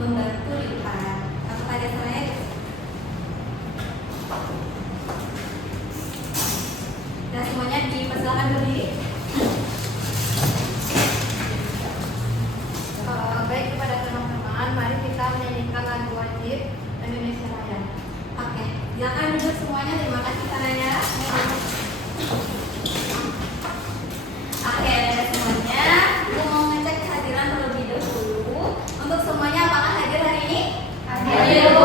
membantu lipat. Apa ada saya? Dan semuanya dipersilakan berdiri. Baik, kepada teman-teman, mari kita menyanyikan lagu wajib Indonesia Raya. Oke, silakan duduk semuanya. Terima kasih Saraya. Oke, semuanya. Aku mau ngecek kehadiran terlebih dahulu. Untuk semuanya, apakah hadir hari ini? Hadir, Bu.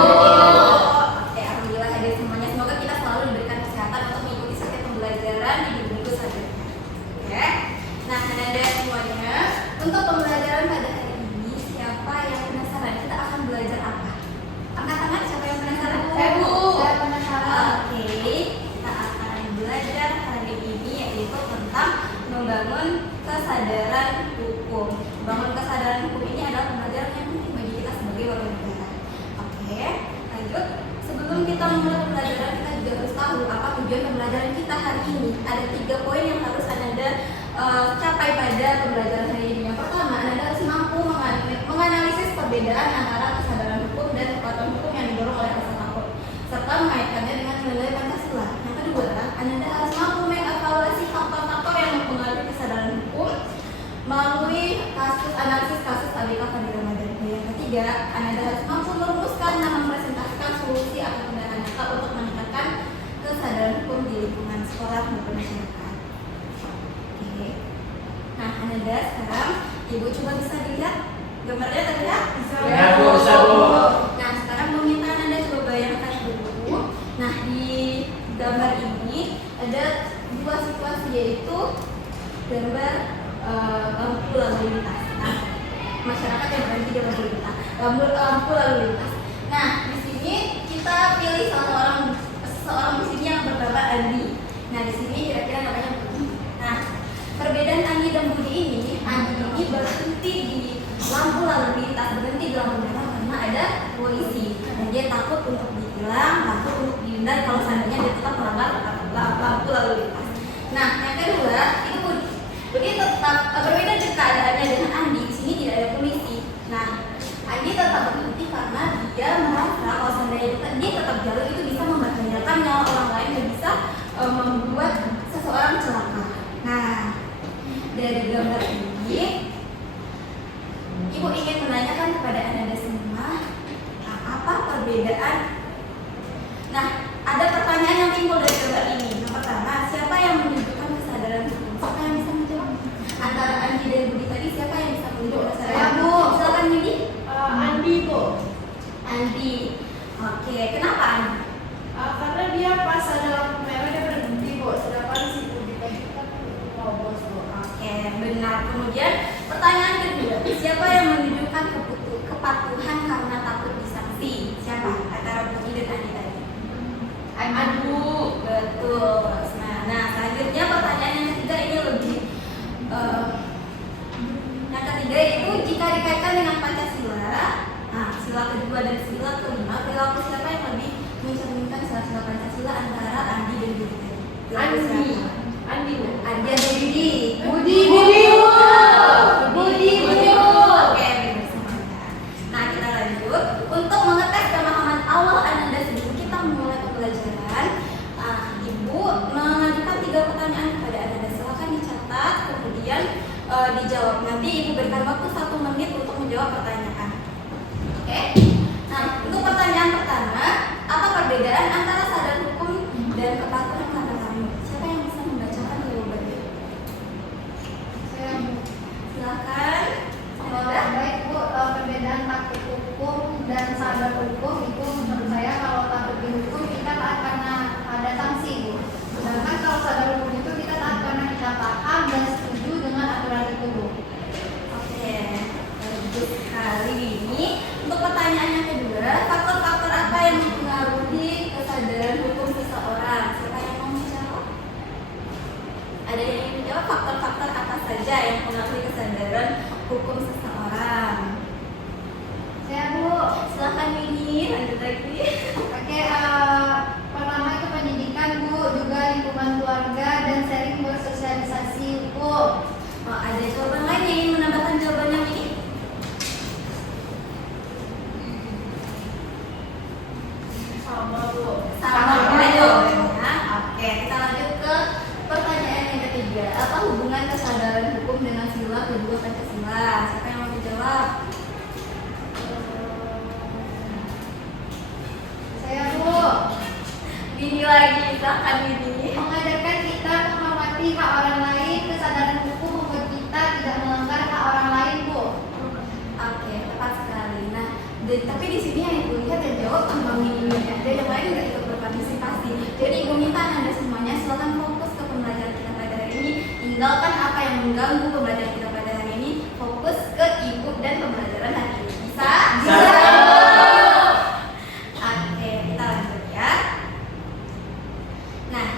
Oke, alhamdulillah hadir semuanya. Semoga kita selalu diberikan kesehatan untuk mengikuti setiap pembelajaran di minggu selanjutnya. Oke. Nah, ada semuanya. Untuk pembelajaran pada hari ini, siapa yang penasaran kita akan belajar apa? Angkat tangan, siapa yang penasaran? Saya, Bu. Saya penasaran. Oke, kita akan belajar hari ini yaitu tentang membangun kesadaran hukum. Membangun kesadaran hukum ini adalah pembelajaran yang penting bagi kita sebagai warga negara. Oke, lanjut. Sebelum kita memulai pembelajaran, kita juga harus tahu apa tujuan pembelajaran kita hari ini. Ada 3 poin yang harus Anda capai pada pembelajaran hari ini. Yang pertama, Anda harus mampu menganalisis perbedaan antara kesadaran hukum dan kekuatan hukum yang didorong oleh rasa takut, serta mengaitkannya dengan nilai Pancasila. Yang kedua, Anda harus mampu mengevaluasi faktor-faktor yang mempengaruhi kesadaran hukum melalui analisis kasus ABK Fadil Ramadan. Yang ketiga, Anda harus mampu merumuskan dan mempresentasikan solusi atau tindakan nyata untuk meningkatkan kesadaran hukum di lingkungan sekolah maupun masyarakat. Oke. Nah, Anda sekarang, Ibu coba bisa dilihat gambarnya terlihat? Ya, Bu, bisa, Bu. Nah, sekarang meminta Anda coba bayangkan dulu. Nah, di gambar ini ada 2 situasi, yaitu gambar lampu lalu lintas. Nah, masyarakat yang berhenti di lalu lintas, lampu lalu lintas. Nah, di sini kita pilih seseorang di sini yang bernama Andi. Nah, di sini kira-kira namanya Budi. Nah, perbedaan Andi dan Budi ini, Andi ini berhenti di lampu lalu lintas, berhenti di lampu merah karena ada polisi dan dia takut untuk ditilang, takut untuk dihindar kalau seandainya dia tetap melanggar lampu lalu lintas. Nah, yang kedua itu Budi tetap berbeda keadaannya dengan Andi. Di sini tidak ada polisi. Nah, Andi tetap berhenti karena dia merasa kalau seandainya dia tetap jalan itu bisa membahayakan nyawa orang lain dan bisa membuat seseorang celaka. Nah, dari gambar ini Ibu ingin menanyakan kepada Anda semua, apa perbedaan? Nah, ada pertanyaan yang timbul dari gambar ini. Yang pertama, siapa yang menunjukkan kesadaran hukum? Siapa yang bisa menjawab? Antara Andi dan Budi tadi, siapa yang bisa menunjukkan kesadaran hukum? Bu. Silakan Budi. Andi, Bu. Andi. Oke, kenapa Andi? Karena dia pas ada lampu merah dia berhenti, Bu. Sedangkan si Budi tadi kan terobos, Bu. Oke, benar. Kemudian pertanyaan kedua, siapa yang menunjukkan kepatuhan karena takut disanksi? Siapa? Antara Budi dan Andi tadi. Andi. Betul. Nah, selanjutnya pertanyaan yang ketiga ini lebih yang ketiga itu jika dikaitkan dengan Pancasila, nah sila kedua dan sila kelima, perilaku siapa yang lebih mencerminkan sila Pancasila antara Andi dan Budi tadi? Andi, Bu. Andi atau Budi? Budi. Budi. Oke, benar semuanya. Nah, kita lanjut. Untuk mengetes pemahaman awal Anda sebelum kita memulai pembelajaran, Ibu mengajukan 3 pertanyaan kepada Anda. Silakan dicatat, kemudian dijawab. Nanti Ibu berikan waktu 1 menit untuk menjawab pertanyaan. Oke? Nah, untuk pertanyaan pertama, apa perbedaan antara sadar hukum dan kepatuhan karena takut? Siapa yang bisa membacakan jawabannya? Saya, Bu. Silakan. Semoga. Baik, Bu. Perbedaan takut hukum dan sadar hukum itu menurut saya kalau takut dihukum kita taat karena ada sanksi, Bu. Sedangkan kalau sadar hukum itu kita taat karena kita paham dan setuju dengan aturan itu, Bu. Oke, bagus sekali. Ini untuk pertanyaan yang kedua, faktor-faktor apa yang mempengaruhi kesadaran hukum seseorang? Siapa yang mau menjawab? Ada yang ingin menjawab faktor-faktor apa saja yang mempengaruhi kesadaran hukum seseorang? Saya, Bu. Silakan Winnie, lanjut lagi. Oke, pertama itu pendidikan, Bu, juga lingkungan keluarga dan sering bersosialisasi hukum. Oh, ada jawaban lain yang ingin menambahkan jawabannya Winnie? Silakan ini. Mengajarkan kita menghormati hak orang lain, kesadaran hukum membuat kita tidak melanggar hak orang lain, Bu. Oke, tepat sekali. Nah, tapi di sini yang Ibu lihat yang jawab cuma ini ada yang lain nggak ikut berpartisipasi. Jadi Ibu minta Anda semuanya silakan fokus ke pembelajaran kita pada hari ini. Tinggalkan apa yang mengganggu pembelajaran kita pada hari ini. Fokus ke Ibu dan pembelajaran hari ini. Bisa? Bisa. Oke, kita lanjut ya. Nah,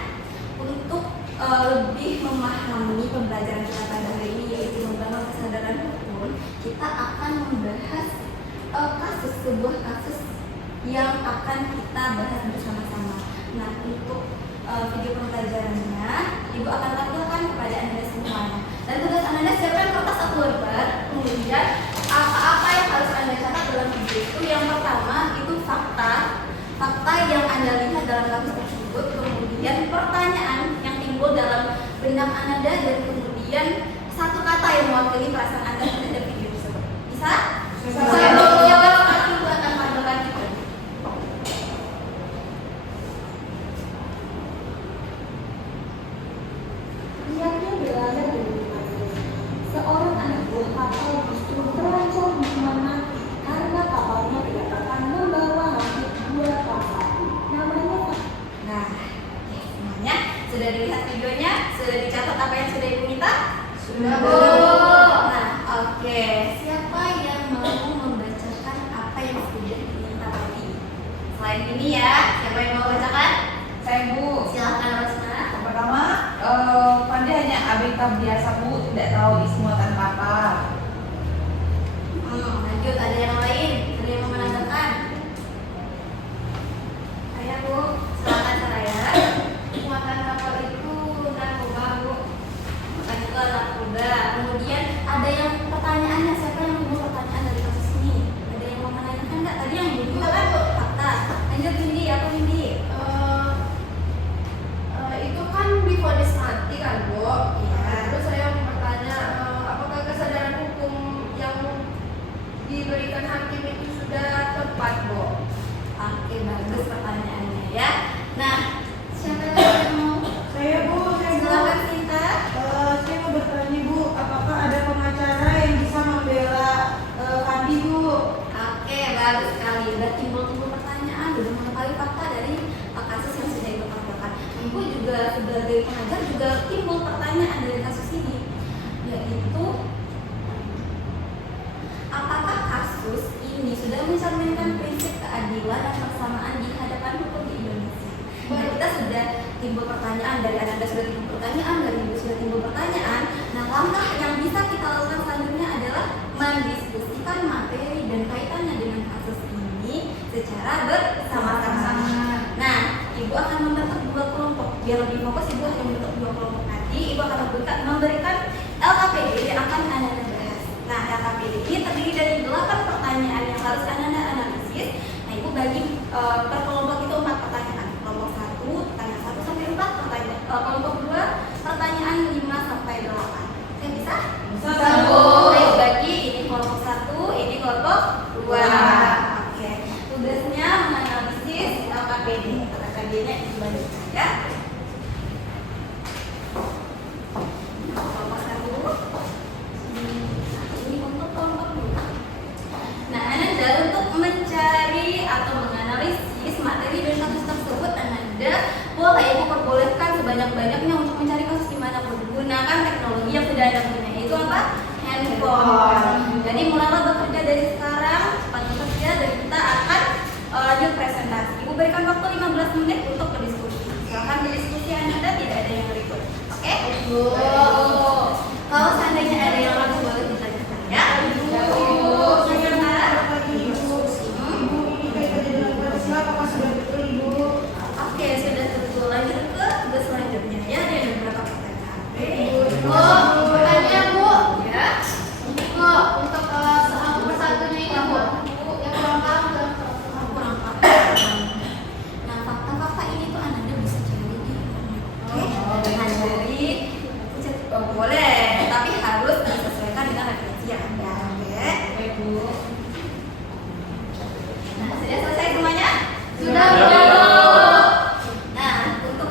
untuk lebih memahami pembelajaran kita pada hari ini yaitu membangun kesadaran hukum, kita akan membahas sebuah kasus yang akan kita bahas bersama-sama. Nah, untuk video pembelajarannya, Ibu akan tampilkan kepada Anda semuanya. Dan tugas Anda siapkan kertas atau lembar. Kemudian apa yang harus Anda catat dalam video itu? Yang pertama itu fakta yang Anda lihat dalam kasus tersebut. Kemudian pertanyaan yang timbul dalam benak Anda dan kemudian satu kata yang mewakili perasaan Anda terhadap video tersebut. Bisa? Bisa. Siapkan sekarang Ibu akan tampilkan juga. Niatnya berada di rumahnya. Seorang anak buah kapal justru terancam hukuman mati karena kapalnya kedapatan membawa hampir 2 ton sapi. Namanya Nah, oke, semuanya sudah dilihat videonya, sudah dicatat apa yang sudah Ibu minta? Sudah, Bu. Nah, oke. Siapa yang mau membacakan apa yang sudah diminta tadi? Selain ini ya, siapa yang mau bacakan? Saya Bu. Silakan Rosna. Yang pertama, Pandi hanya ABK biasa Bu, tidak tahu isi muatan kapal. Lanjut, ada yang lain? Ada yang mau menandakan? Ayo Bu, silakan Saraya. Muatan kapal itu narkoba, Bu. Bukan itu narkoba. Kemudian ada yang pertanyaannya, siapa yang mau pertanyaan dari kasus ini? Ada yang mau menanyakan nggak? Tadi yang Ibu minta kan fakta. Lanjut Windy, apa Windy? Itu kan divonis mati kan, Bu. Iya. Terus saya mau bertanya, apakah kesadaran hukum yang diberikan hakim itu sudah tepat, Bu? Oke, bagus pertanyaannya ya. Nah, siapa yang mau? Saya Bu, Silakan Sinta. saya mau bertanya Bu, apakah ada pengacara yang bisa membela Fandi Bu? Oke, bagus sekali. Udah timbul pertanyaan, udah mengetahui fakta dari kasus yang sudah Ibu tampilkan. Ibu juga sebagai pengajar juga timbul pertanyaan dari kasus ini, yaitu apakah kasus ini sudah mencerminkan prinsip keadilan dan persamaan di hadapan hukum di Indonesia? Nah, kita sudah timbul pertanyaan dari Anda sudah timbul pertanyaan, dari Ibu sudah timbul pertanyaan. Nah, langkah yang bisa kita lakukan selanjutnya adalah mendiskusikan materi dan kaitannya dengan kasus ini secara bersama-sama. Nah, Ibu akan membentuk 2 kelompok. Biar lebih fokus, Ibu akan membentuk 2 kelompok tadi. Ibu akan memberikan LKPD yang akan Anda bahas. Nah, LKPD ini terdiri dari 8 pertanyaan yang harus Anda analisis. Nah, Ibu bagi per kelompok itu 4 pertanyaan. Kelompok 1, pertanyaan 1 sampai 4 pertanyaan. Kelompok 2, pertanyaan 5 sampai 8. Saya bisa? Bisa, Bu. Baik, bagi ini kelompok 1, ini kelompok 2. Oke. Tugasnya menganalisis LKPD. LKPD-nya Ibu bagikan ya. Kelompok 1. Ini untuk kelompok 2. Nah, Anda untuk mencari atau menganalisis materi dari kasus tersebut, Anda boleh Ibu perbolehkan sebanyak-banyaknya untuk mencari kasus dimanapun. Gunakan teknologi yang sudah Anda punya, yaitu apa? Handphone. Jadi mulailah bekerja dari sekarang, cepat bekerja dan kita akan lanjut presentasi. Ibu berikan waktu 15 menit untuk berdiskusi. Silakan berdiskusi Anda, tidak ada yang berikut. Oke? Kalau seandainya ada yang ragu boleh ditanyakan ya. Apakah sudah betul Ibu? Oke, sudah betul. Lanjut ke tugas selanjutnya ya. Ada beberapa pertanyaan. Pertanyaan, Bu. Ya. Bu, untuk persatunya ini, Bu. Yang kurang paham dalam Kurang paham. Nah, fakta-fakta ini tuh Anda bisa cari di internet. Oke. Nah, dari boleh, tapi harus disesuaikan dengan referensi yang Anda. Oke. Baik Bu. Nah, sudah selesai semuanya? Sudah, Bu. Nah, untuk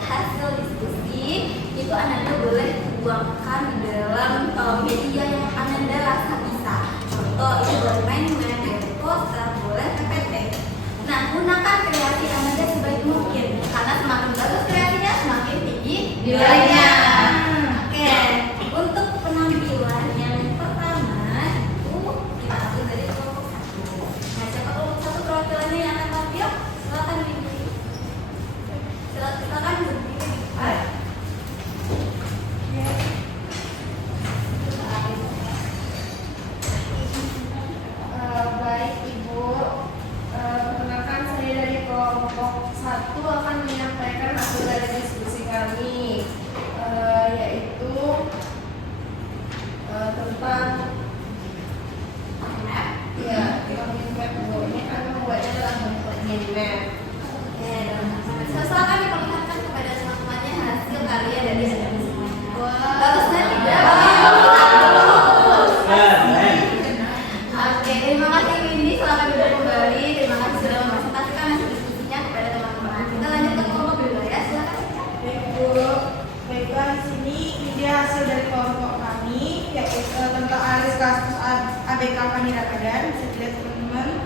ABK Fani Ramadan, bisa dilihat teman-teman.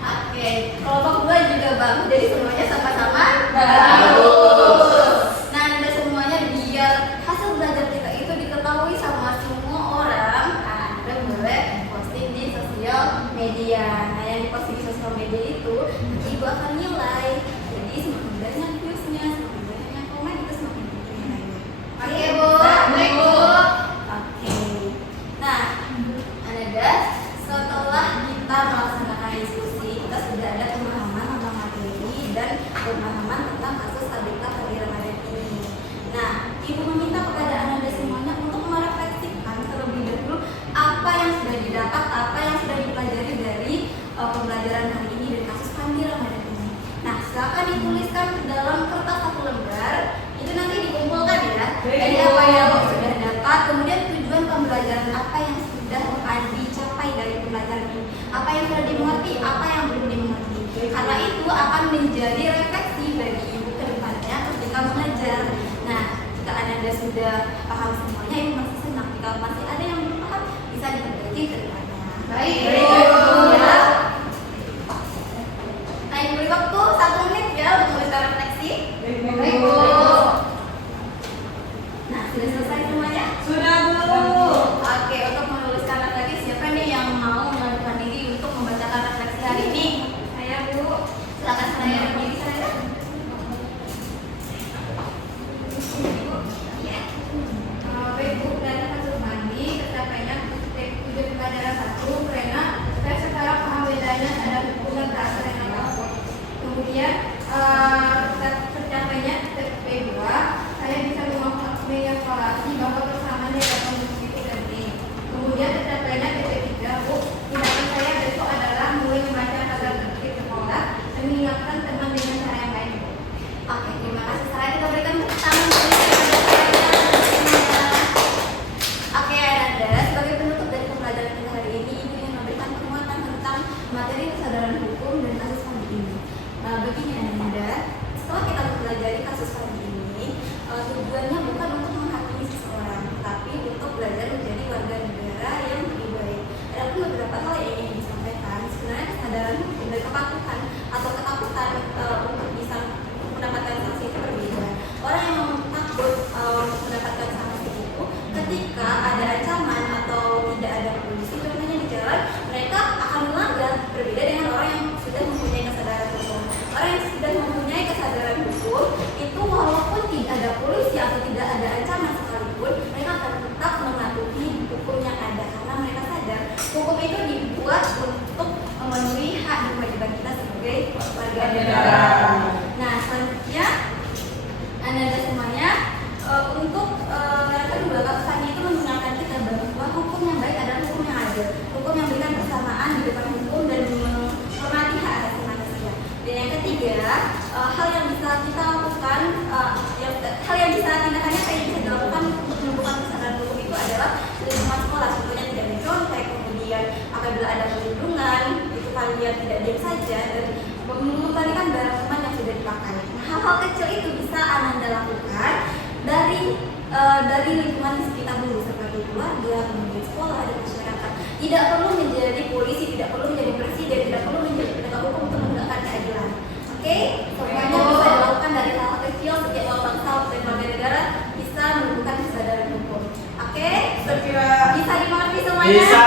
Oke, kelompok 2 juga bagus, jadi semuanya sama-sama bagus. Nah, Anda semuanya biar hasil belajar kita itu diketahui sama semua orang, Anda boleh posting di sosial media. Nah, yang diposting di sosial media itu nanti Ibu akan nilai. Jadi semakin banyak viewsnya, semakin banyak yang komen, itu semakin tinggi nilainya. Oke, Bu. Baik, Bu. Oke. Nah, Anda setelah kita melaksanakan diskusi, kita sudah ada pemahaman tentang materi dan pemahaman tentang kasus ABK Fani Ramadan ini. Nah, Ibu meminta kepada Anda semuanya untuk merefleksikan terlebih dahulu apa yang sudah didapat, apa yang sudah dipelajari dari pembelajaran hari ini dan kasus Fani Ramadan ini. Nah, silakan dituliskan ke dalam kertas 1 lembar. Itu nanti dikumpulkan ya. Jadi apa yang sudah dapat, kemudian tujuan pembelajaran apa yang sudah dicapai dari pembelajaran ini, apa yang sudah dimengerti, apa yang belum dimengerti. Karena itu akan menjadi refleksi bagi Ibu ke depannya ketika mengajar. Nah, jika Anda sudah paham semuanya, Ibu masih senang. Jika masih ada yang belum paham, bisa diperbaiki ke depannya. Baik, Ya. Nah, Ibu beri waktu 1 menit ya untuk menuliskan refleksi. Baik, Bu. Nah, sudah selesai semuanya? Sudah, Bu. Oke, untuk menuliskan refleksi, siapa nih yang mau mengajukan diri untuk membacakan refleksi hari ini? Saya, Bu. Silakan saya berdiri saya. Iya. Baik, Bu, dari kasus mandi tercapainya tujuan pelajaran 1 karena saya sekarang paham bedanya ada hukum dan perasaan yang lain. Kemudian tercapainya TP2, saya bisa mengevaluasi bahwa kesamaan dan kondisi itu penting. Kemudian tercapainya TP3, Bu, tindakan saya besok adalah mulai membaca tata tertib sekolah dan mengingatkan teman dengan cara yang baik. Oke, terima kasih. Sekarang kita berikan tepuk tangan bagi Oke, Anda sebagai penutup dari pembelajaran kita hari ini, Ibu ingin memberikan penguatan tentang materi kesadaran hukum dan kasus Fani ini. Begini Anda, setelah kita mempelajari kasus Fani ini, tujuannya bukan untuk menghakimi seseorang, tapi untuk belajar menjadi warga negara yang lebih baik. Ada pun beberapa hal yang ingin disampaikan. Sebenarnya kesadaran hukum dan kepatuhan atau ketakutan untuk bisa mendapatkan sanksi itu berbeda. Orang yang takut mendapatkan sanksi itu ketika ada ancaman atau tidak ada polisi contohnya di jalan, mereka akan melanggar. Berbeda dengan orang yang sudah mempunyai kesadaran hukum. Orang yang sudah mempunyai kesadaran hukum itu walaupun tidak ada polisi atau tidak ada ancaman sekalipun, mereka akan tetap mematuhi hukum yang ada karena mereka sadar hukum itu dibuat untuk memenuhi hak dan kewajiban kita sebagai warga negara. Nah, selanjutnya Anda semuanya untuk kedua kasus itu mengingatkan kita bahwa hukum yang baik adalah hukum yang adil, hukum yang memberikan kesamaan di depan hukum dan menghormati hak asasi manusia. Dan yang ketiga, hal yang bisa kita lakukan, hal yang bisa tindakannya kayak bisa dilakukan untuk menumbuhkan kesadaran hukum itu adalah lingkungan sekolah, contohnya tidak mencontek, kemudian apabila ada perlindungan itu kalian tidak diam saja dan mengembalikan barang teman yang sudah dipakai. Nah, hal-hal kecil itu bisa Anda lakukan dari lingkungan di sekitar dulu seperti keluarga, kemudian sekolah dan masyarakat. Tidak perlu menjadi polisi, tidak perlu menjadi presiden, tidak perlu menjadi penegak hukum untuk menegakkan keadilan. Oke, semuanya bisa dilakukan dari hal kecil setiap orang bangsa dan warga negara bisa menumbuhkan kesadaran hukum. Oke, bisa dimengerti semuanya? Bisa.